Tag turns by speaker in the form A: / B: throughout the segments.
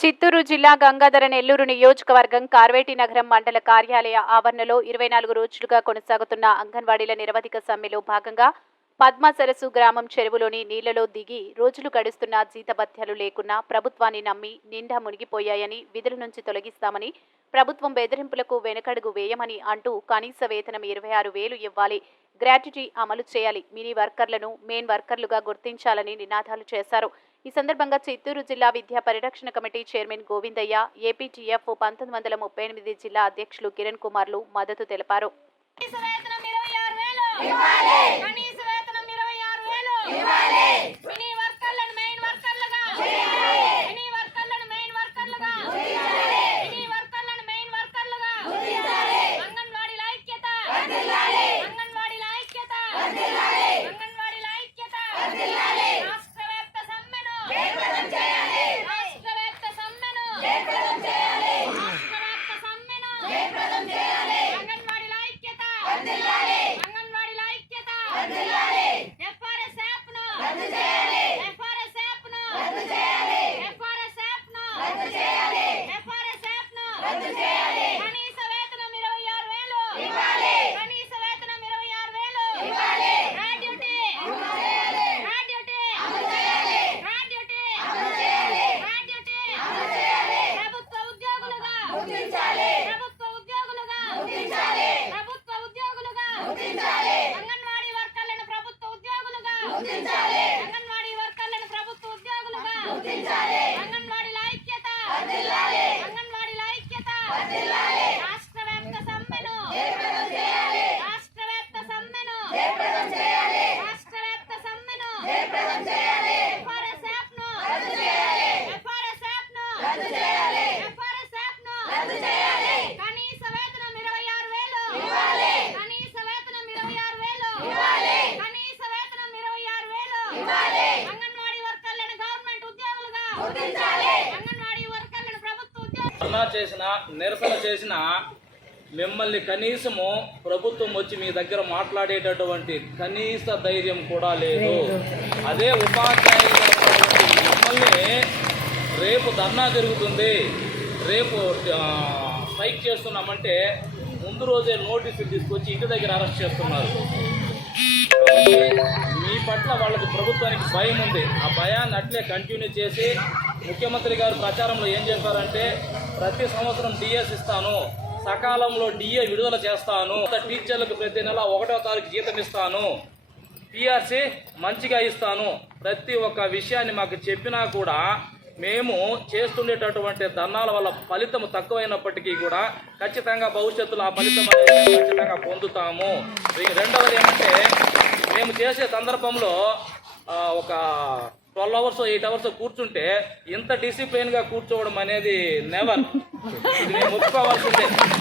A: చిత్తూరు జిల్లా గంగాధర నెల్లూరు నియోజకవర్గం కార్వేటి నగరం మండల కార్యాలయ ఆవరణలో ఇరవై నాలుగు రోజులుగా కొనసాగుతున్న అంగన్వాడీల నిరవధిక సమ్మెలో భాగంగా పద్మ సరస్సు గ్రామం చెరువులోని నీళ్ళలో దిగి రోజులు గడుస్తున్న జీతభత్యాలు లేకున్నా ప్రభుత్వాన్ని నమ్మి నిండా మునిగిపోయాయని విధుల నుంచి తొలగిస్తామని ప్రభుత్వం బెదిరింపులకు వెనకడుగు వేయమని అంటూ కనీస వేతనం ఇరవై ఆరు వేలు ఇవ్వాలి గ్రాట్యుటీ అమలు చేయాలి మినీ వర్కర్లను మెయిన్ వర్కర్లుగా గుర్తించాలని నినాదాలు చేశారు. ఈ సందర్భంగా చిత్తూరు జిల్లా విద్యా పరిరక్షణ కమిటీ చైర్మన్ గోవిందయ్య ఏపీటీఎఫ్ పంతొమ్మిది వందల ముప్పై ఎనిమిది జిల్లా అధ్యక్షులు కిరణ్ కుమార్లు మద్దతు తెలిపారు.
B: మినీ వర్కర్లను మెయిన్ వర్కర్లుగా. ఉద్యోగులుగా
C: ధర్నా చేసిన నిరసన చేసిన మిమ్మల్ని కనీసము ప్రభుత్వం వచ్చి మీ దగ్గర మాట్లాడేటటువంటి కనీస ధైర్యం కూడా లేదు. అదే ఉపాధ్యాయులు మిమ్మల్ని రేపు ధర్నా జరుగుతుంది. రేపు స్ట్రైక్ చేస్తున్నామంటే ముందు రోజే నోటీసులు తీసుకొచ్చి ఇంటి దగ్గర అరెస్ట్ చేస్తున్నారు. మీ పట్ల వాళ్ళకి ప్రభుత్వానికి భయం ఉంది. ఆ భయాన్ని అట్లే కంటిన్యూ చేసి ముఖ్యమంత్రి గారు ప్రచారంలో ఏం చెప్పారంటే ప్రతి సంవత్సరం డిఎస్ ఇస్తాను. సకాలంలో డిఏ విడుదల చేస్తాను. టీచర్లకు ప్రతి నెల ఒకటో తారీఖు జీతం ఇస్తాను. పిఆర్సీ మంచిగా ఇస్తాను. ప్రతి ఒక్క విషయాన్ని మాకు చెప్పినా కూడా మేము చేస్తుండేటటువంటి ధర్నాల వల్ల ఫలితం తక్కువైనప్పటికీ కూడా ఖచ్చితంగా భవిష్యత్తులో ఆ ఫలితం అనేది ఖచ్చితంగా పొందుతాము. ఈ రెండవది ఏమంటే మేము చేసే సందర్భంలో ఒక ట్వెల్వ్ అవర్స్ ఎయిట్ అవర్స్ కూర్చుంటే ఇంత డిసిప్లిన్గా కూర్చోవడం అనేది నెవర్ మేము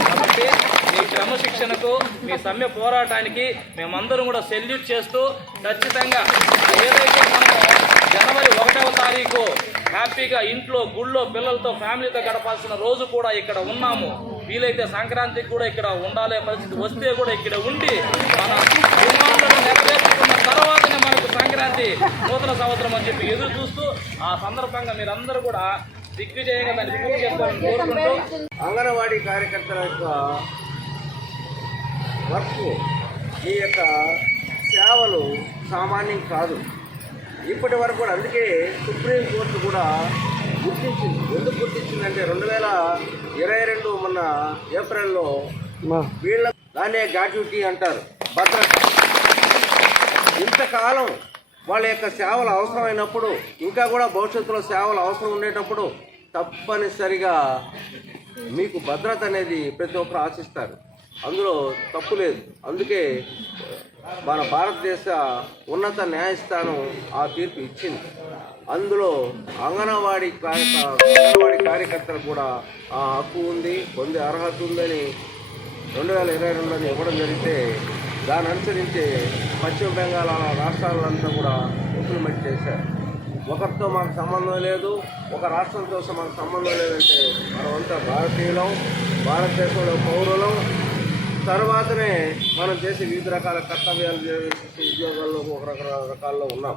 C: కాబట్టి మీ క్రమశిక్షణకు మీ సమ్మె పోరాటానికి మేమందరం కూడా సెల్యూట్ చేస్తూ ఖచ్చితంగా ఏదైతే మనము జనవరి ఒకటవ తారీఖు హ్యాపీగా ఇంట్లో గుళ్ళో పిల్లలతో ఫ్యామిలీతో గడపాల్సిన రోజు కూడా ఇక్కడ ఉన్నాము. వీలైతే సంక్రాంతికి కూడా ఇక్కడ ఉండాలే పరిస్థితి వస్తే కూడా ఇక్కడ ఉండి మన నెరవేర్చుకున్న తర్వాతనే మనకు సంక్రాంతి నూతన సంవత్సరం అని చెప్పి ఎదురు చూస్తూ ఆ సందర్భంగా మీరందరూ కూడా దిగ్విజయంగా దాన్ని పూర్తి చేసుకోవాలని కోరుకుంటూ
D: అంగన్వాడీ కార్యకర్తల యొక్క వర్క్ ఈ యొక్క సేవలు సామాన్యం కాదు. ఇప్పటి వరకు కూడా అందుకే సుప్రీంకోర్టు కూడా గుర్తించింది. ఎందుకు గుర్తించిందంటే రెండు వేల ఇరవై రెండు మొన్న ఏప్రిల్లో వీళ్ళ దాన్నే గ్రాట్యుటీ అంటారు. భద్రత. ఇంతకాలం వాళ్ళ యొక్క సేవలు అవసరమైనప్పుడు ఇంకా కూడా భవిష్యత్తులో సేవలు అవసరం ఉండేటప్పుడు తప్పనిసరిగా మీకు భద్రత అనేది ప్రతి ఒక్కరు ఆశిస్తారు. అందులో తప్పు లేదు. అందుకే మన భారతదేశ ఉన్నత న్యాయస్థానం ఆ తీర్పు ఇచ్చింది. అందులో అంగన్వాడీ అంగన్వాడీ కార్యకర్తలకు కూడా ఆ హక్కు ఉంది పొందే అర్హత ఉందని రెండు వేల ఇరవై రెండులో ఇవ్వడం జరిగితే దాని అనుసరించి పశ్చిమ బెంగాల్ అలా రాష్ట్రాలంతా కూడా ఇంప్లిమెంట్ చేశారు. ఒకరితో మాకు సంబంధం లేదు ఒక రాష్ట్రంతో మాకు సంబంధం లేదంటే మనమంతా భారతీయులం భారతదేశంలో పౌరులం. తర్వాతనే మనం చేసే వివిధ రకాల కర్తవ్యాలు చేసే ఉద్యోగాల్లో ఒక రకరకాల్లో రకాల్లో ఉన్నాం.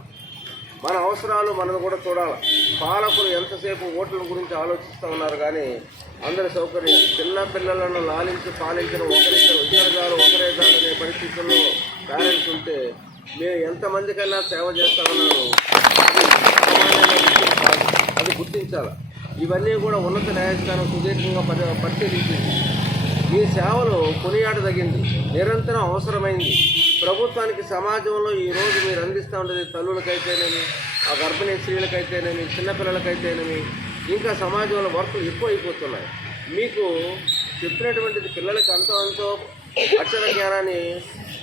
D: మన అవసరాలు మనం కూడా చూడాలి. పాలకులు ఎంతసేపు ఓట్ల గురించి ఆలోచిస్తూ ఉన్నారు కానీ అందరి సౌకర్యం. చిన్న పిల్లలను లాలించి పాలించిన ఒకరిద్దరు ఇద్దరు ఒకరే గారు అనే పరిస్థితుల్లో పేరెంట్స్ ఉంటే మేము ఎంతమందికైనా సేవ చేస్తా ఉన్నారు అది అది గుర్తించాలి. ఇవన్నీ కూడా ఉన్నత న్యాయస్థానం సుదీర్ఘంగా పరి పరిశీలించింది. మీ సేవలు కొనియాడదగింది. నిరంతరం అవసరమైంది. ప్రభుత్వానికి సమాజంలో ఈరోజు మీరు అందిస్తూ ఉండేది తల్లులకైతేనేమి ఆ గర్భిణీ స్త్రీలకైతేనేమి చిన్నపిల్లలకైతేనేమి ఇంకా సమాజంలో వర్కులు ఎక్కువ అయిపోతున్నాయి. మీకు చెప్పినటువంటిది పిల్లలకి అంతో అంతో అక్షర జ్ఞానాన్ని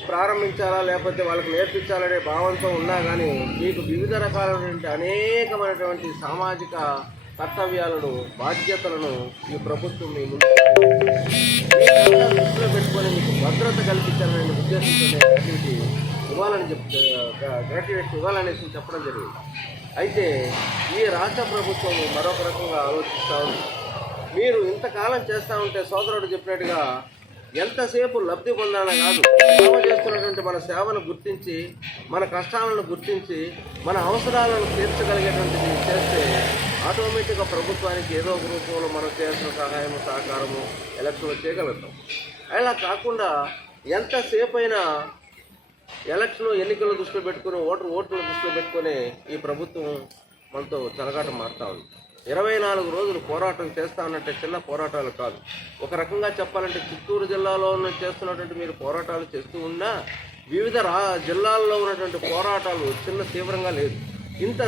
D: ప్రారంభించాలా లేకపోతే వాళ్ళకి నేర్పించాలనే భావంతో ఉన్నా కానీ మీకు వివిధ రకాలైనటువంటి అనేకమైనటువంటి సామాజిక కర్తవ్యాలను బాధ్యతలను ఈ ప్రభుత్వం మీ ముందు దృష్టిలో పెట్టుకొని మీకు భద్రత కల్పించాలనే ఉద్దేశంతో గ్రాట్యుటీ ఇవ్వాలని చెప్ గ్రాట్యుటీ ఇవ్వాలనేసి చెప్పడం జరిగింది. అయితే ఈ రాష్ట్ర ప్రభుత్వం మరొక రకంగా ఆలోచిస్తూ ఉంది. మీరు ఇంతకాలం చేస్తూ ఉంటే సోదరుడు చెప్పినట్టుగా ఎంతసేపు లబ్ధి పొందాలని కాదు. సేవ చేస్తున్నటువంటి మన సేవను గుర్తించి మన కష్టాలను గుర్తించి మన అవసరాలను తీర్చగలిగేటువంటిది చేస్తే ఆటోమేటిక్గా ప్రభుత్వానికి ఏదో ఒక రూపంలో మనం చేయాల్సిన సహాయము సహకారము ఎలక్షన్లు చేయగలుగుతాం అలా కాకుండా ఎంతసేపు అయినా ఎలక్షన్ ఎన్నికల దృష్టిలో పెట్టుకుని ఓటర్ ఓట్ల దృష్టిలో పెట్టుకొని ఈ ప్రభుత్వం మనతో చెలగాట మారుతా ఉంది. ఇరవై నాలుగు రోజులు పోరాటం చేస్తానంటే చిన్న పోరాటాలు కాదు. ఒక రకంగా చెప్పాలంటే చిత్తూరు జిల్లాలో ఉన్న చేస్తున్నటువంటి మీరు పోరాటాలు చేస్తూ ఉన్నా వివిధ రా జిల్లాల్లో ఉన్నటువంటి పోరాటాలు చిన్న తీవ్రంగా లేదు. ఇంత